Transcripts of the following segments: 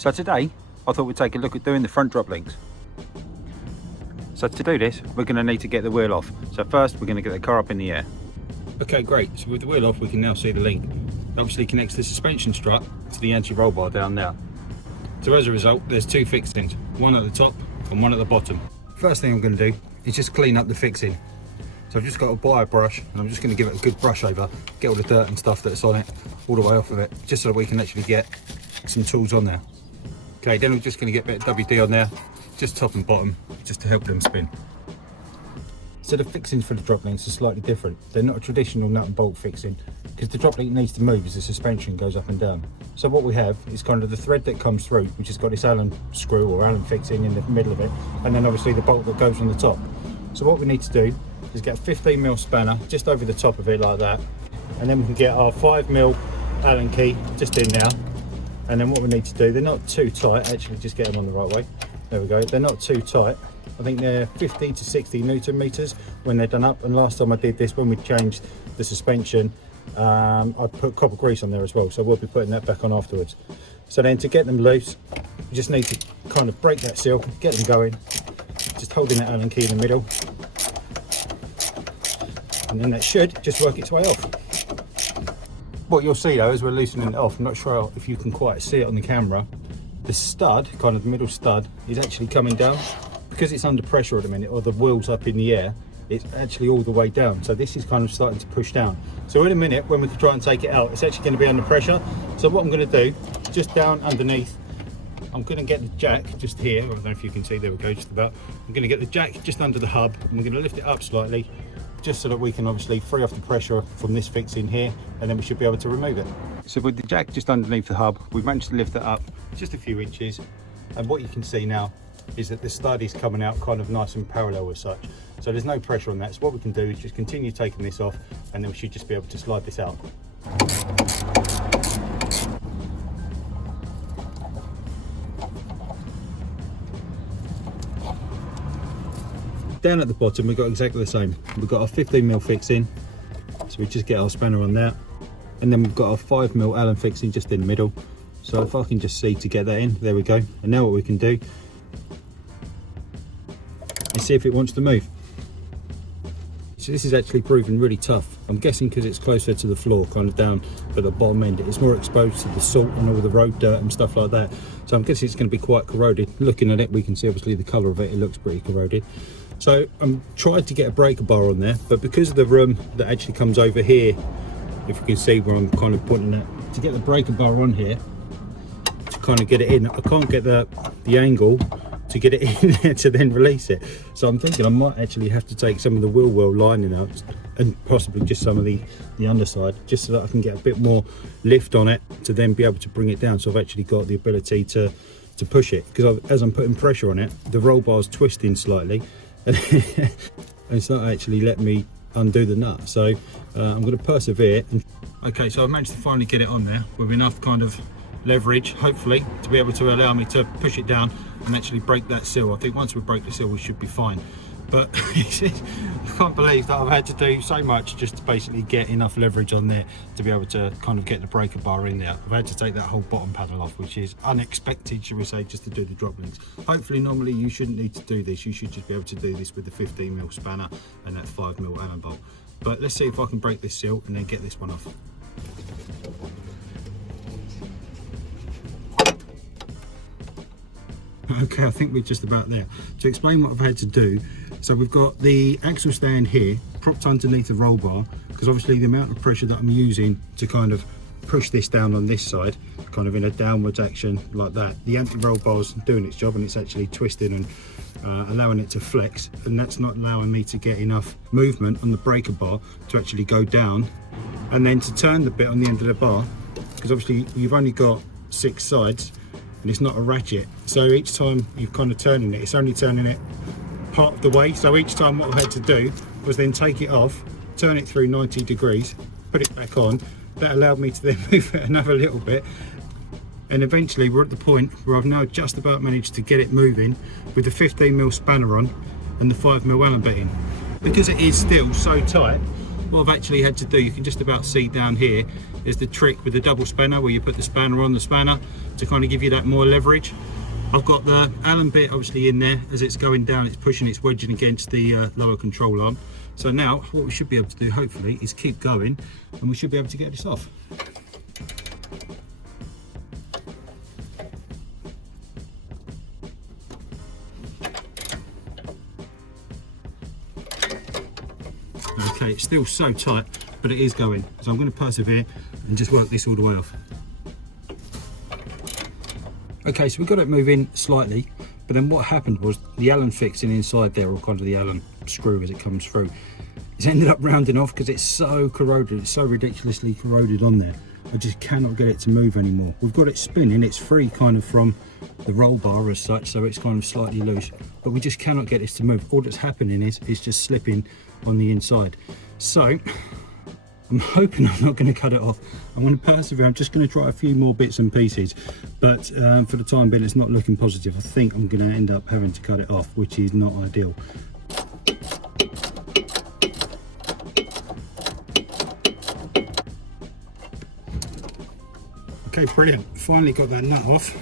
So today, I thought we'd take a look at doing the front drop links. So to do this, we're going to need to get the wheel off. So first, we're going to get the car up in the air. Okay, great. So with the wheel off, we can now see the link. It obviously connects the suspension strut to the anti-roll bar down there. So as a result, there's two fixings, one at the top and one at the bottom. First thing I'm going to do is just clean up the fixing. So I've just got a wire brush and I'm just going to give it a good brush over, get all the dirt and stuff that's on it all the way off of it, just so that we can actually get some tools on there. Okay, then we're just going to get a bit of WD on there, just top and bottom, just to help them spin. So the fixings for the drop links are slightly different. They're not a traditional nut and bolt fixing, because the drop link needs to move as the suspension goes up and down. So what we have is kind of the thread that comes through, which has got this Allen screw or Allen fixing in the middle of it, and then obviously the bolt that goes on the top. So what we need to do is get a 15mm spanner just over the top of it like that, and then we can get our 5mm Allen key just in now. And then what we need to do, they're not too tight, actually just get them on the right way. There we go, they're not too tight. I think they're 50 to 60 Newton meters when they're done up, and last time I did this, when we changed the suspension, I put copper grease on there as well, so we'll be putting that back on afterwards. So then to get them loose, you just need to kind of break that seal, get them going, just holding that Allen key in the middle, and then that should just work its way off. What you'll see though, as we're loosening it off, I'm not sure if you can quite see it on the camera, the stud, kind of the middle stud, is actually coming down. Because it's under pressure at the minute, or the wheel's up in the air, it's actually all the way down. So this is kind of starting to push down. So in a minute, when we can try and take it out, it's actually going to be under pressure. So what I'm going to do, just down underneath, I'm going to get the jack just here. I don't know if you can see, there we go, just about. I'm going to get the jack just under the hub, and we're going to lift it up slightly, just so that we can obviously free off the pressure from this fixing here, and then we should be able to remove it. So with the jack just underneath the hub, we've managed to lift it up just a few inches, and what you can see now is that the stud is coming out kind of nice and parallel as such. So there's no pressure on that. So what we can do is just continue taking this off, and then we should just be able to slide this out. Down at the bottom, we've got exactly the same. We've got our 15mm fixing, so we just get our spanner on that, and then we've got our 5mm Allen fixing just in the middle. So if I can just see to get that in, there we go. And now what we can do and see if it wants to move. So this is actually proving really tough. I'm guessing because it's closer to the floor, kind of down at the bottom end. It's more exposed to the salt and all the road dirt and stuff like that. So I'm guessing it's going to be quite corroded. Looking at it, we can see obviously the colour of it, it looks pretty corroded. So I'm trying to get a breaker bar on there, but because of the room that actually comes over here, if you can see where I'm kind of pointing at, to get the breaker bar on here, to kind of get it in, I can't get the angle to get it in there to then release it. So I'm thinking I might actually have to take some of the wheel well lining out, and possibly just some of the underside, just so that I can get a bit more lift on it to then be able to bring it down. So I've actually got the ability to push it, because as I'm putting pressure on it, the roll bar's twisting slightly and it's not actually letting me undo the nut. So I'm going to persevere. Okay, so I've managed to finally get it on there with enough kind of leverage, hopefully, to be able to allow me to push it down and actually break that seal. I think once we break the seal, we should be fine. But I can't believe that I've had to do so much just to basically get enough leverage on there to be able to kind of get the breaker bar in there. I've had to take that whole bottom panel off, which is unexpected, shall we say, just to do the drop links. Hopefully, normally you shouldn't need to do this. You should just be able to do this with the 15mm spanner and that 5mm Allen bolt. But let's see if I can break this seal and then get this one off. Okay, I think we're just about there. To explain what I've had to do, so we've got the axle stand here propped underneath the roll bar, because obviously the amount of pressure that I'm using to kind of push this down on this side, kind of in a downwards action like that, the anti-roll bar's doing its job and it's actually twisting and allowing it to flex, and that's not allowing me to get enough movement on the breaker bar to actually go down and then to turn the bit on the end of the bar, because obviously you've only got 6 sides and it's not a ratchet, so each time you're kind of turning it, it's only turning it part of the way. So each time what I had to do was then take it off, turn it through 90 degrees, put it back on. That allowed me to then move it another little bit, and eventually we're at the point where I've now just about managed to get it moving with the 15mm spanner on and the 5mm Allen beating. Because it is still so tight, what I've actually had to do, you can just about see down here, is the trick with the double spanner, where you put the spanner on the spanner to kind of give you that more leverage. I've got the Allen bit obviously in there. As it's going down, it's pushing, it's wedging against the lower control arm. So now what we should be able to do, hopefully, is keep going, and we should be able to get this off. Okay, it's still so tight, but it is going. So I'm going to persevere and just work this all the way off. Okay, so we got it moving slightly, but then what happened was the Allen fixing inside there, or kind of the Allen screw as it comes through, it's ended up rounding off because it's so corroded, it's so ridiculously corroded on there. I just cannot get it to move anymore. We've got it spinning, it's free kind of from the roll bar as such, so it's kind of slightly loose, but we just cannot get this to move. All that's happening is it's just slipping on the inside. So I'm hoping I'm not going to cut it off. I'm going to persevere. I'm just going to try a few more bits and pieces, but for the time being, it's not looking positive. I think I'm going to end up having to cut it off, which is not ideal. Okay, brilliant. Finally got that nut off.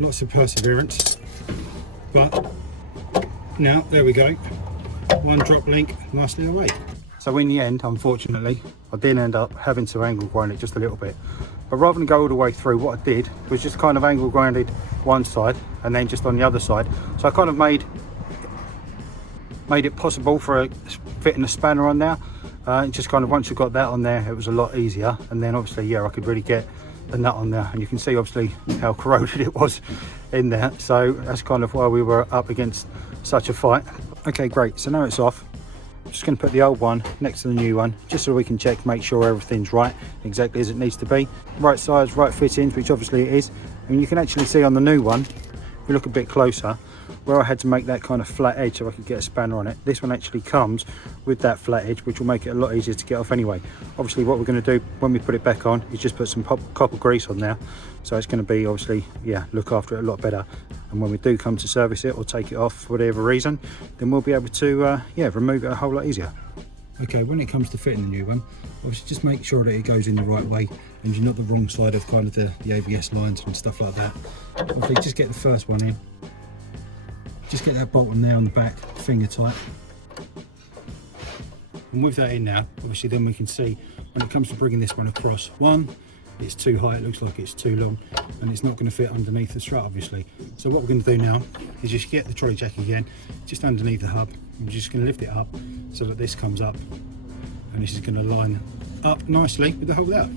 Lots of perseverance, but now there we go. One drop link nicely away. So in the end, unfortunately, I did end up having to angle grind it just a little bit. But rather than go all the way through, what I did was just kind of angle grinded one side and then just on the other side. So I kind of made it possible for fitting a spanner on there. Just kind of once you got that on there, it was a lot easier. And then obviously, yeah, I could really get the nut on there. And you can see obviously how corroded it was in there. So that's kind of why we were up against such a fight. Okay, great. So now it's off. Just going to put the old one next to the new one, just so we can check, make sure everything's right, exactly as it needs to be. Right size, right fittings, which obviously it is. And you can actually see on the new one, if you look a bit closer, where I had to make that kind of flat edge so I could get a spanner on it. This one actually comes with that flat edge, which will make it a lot easier to get off anyway. Obviously what we're going to do when we put it back on is just put some copper grease on there. So it's going to be obviously, yeah, look after it a lot better. And when we do come to service it or take it off for whatever reason, then we'll be able to, yeah, remove it a whole lot easier. Okay, when it comes to fitting the new one, obviously just make sure that it goes in the right way and you're not the wrong side of kind of the ABS lines and stuff like that. Obviously just get the first one in. Just get that bolt on there on the back, finger tight. And with that in now, obviously then we can see when it comes to bringing this one across, one, it's too high, it looks like it's too long, and it's not going to fit underneath the strut obviously. So what we're going to do now is just get the trolley jack again, just underneath the hub. I'm just going to lift it up so that this comes up, and this is going to line up nicely with the hole there.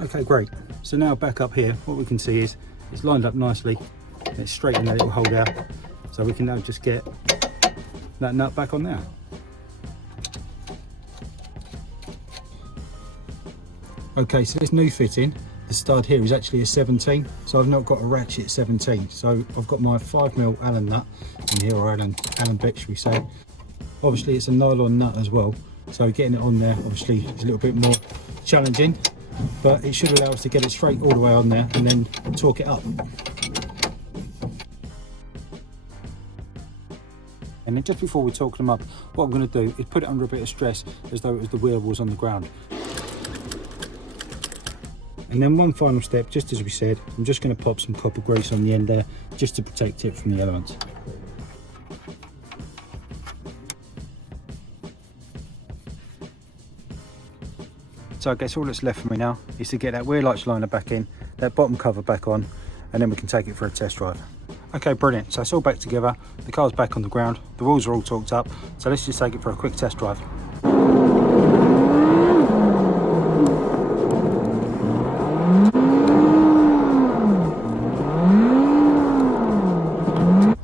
Okay, great. So now back up here, what we can see is it's lined up nicely, it's straight in that little hole there. So we can now just get that nut back on there. Okay, so this new fitting, the stud here is actually a 17, so I've not got a ratchet 17. So I've got my 5mm Allen nut in here, or Allen bit, should we say. Obviously it's a nylon nut as well, so getting it on there obviously is a little bit more challenging, but it should allow us to get it straight all the way on there and then torque it up. And then just before we torque them up, what I'm going to do is put it under a bit of stress as though it was the wheel was on the ground. And then one final step, just as we said, I'm just going to pop some copper grease on the end there, just to protect it from the elements. So I guess all that's left for me now is to get that wheel arch liner back in, that bottom cover back on, and then we can take it for a test drive. Okay, brilliant. So it's all back together, the car's back on the ground, the wheels are all torqued up, so let's just take it for a quick test drive.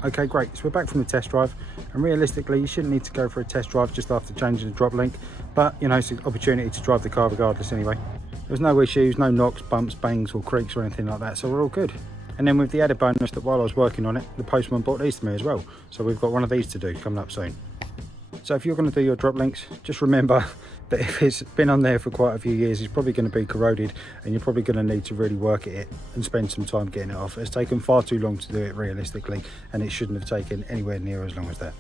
Okay, great. So we're back from the test drive, and realistically you shouldn't need to go for a test drive just after changing the drop link, but you know, it's an opportunity to drive the car regardless anyway. There was no issues, no knocks, bumps, bangs or creaks or anything like that, so we're all good. And then with the added bonus that while I was working on it, the postman brought these to me as well, so we've got one of these to do coming up soon. So if you're going to do your drop links, just remember that if it's been on there for quite a few years, it's probably going to be corroded, and you're probably going to need to really work at it and spend some time getting it off. It's taken far too long to do it realistically, and it shouldn't have taken anywhere near as long as that.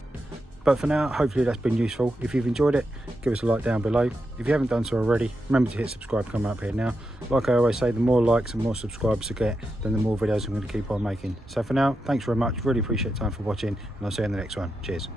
But for now, hopefully that's been useful. If you've enjoyed it, give us a like down below. If you haven't done so already, remember to hit subscribe coming up here now. Like I always say, the more likes and more subscribers I get, then the more videos I'm going to keep on making. So for now, thanks very much. Really appreciate the time for watching, and I'll see you in the next one. Cheers.